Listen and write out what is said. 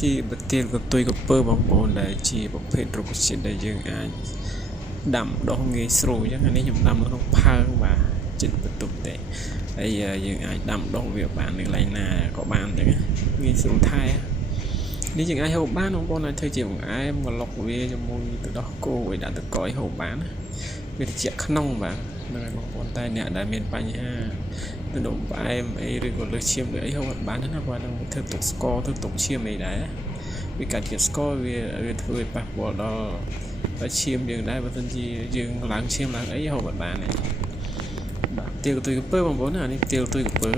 ជាប្រទាលក៏ទុយក៏ពើបងប្អូនដែលជាប្រភេទរុក្ខជាតិដែលយើងអាចដាំដុះងាយស្រួលអញ្ចឹងអានេះខ្ញុំដាំនៅក្នុងផើងបាទចិត្តបន្ទប់ទេហើយយើងអាចដាំដុះវាបាននៅកន្លែងណាក៏បានអញ្ចឹងងាយស្រួលថែនេះយើងអាចហូបបានបងប្អូនអាចធ្វើជាបង្អែមក្លុកវាជាមួយទឹកដោះគោឲ្យដាក់ទឹកកកឲ្យហូបបានវាត្រជាក់ក្នុងបាទហ្នឹងហើយបងប្អូនតែអ្នកដែលមានបញ្ហាទៅដុំផ្អែមអីឬក៏លើសឈាមឬអីហូបអត់បានណាបាទនឹងធ្វើទុកស្ករធ្វើទុកឈាមអីដែរវាកាត់ជាតិស្ករវាធ្វើឲ្យប៉ះពាល់ដល់ឈាមយើងដែរបើមិនជាយើងឡើងឈាមឡើងអីហូបអត់បានទេបាទទាលទុយកពើបងប្អូនណានេះទាលទុយកពើ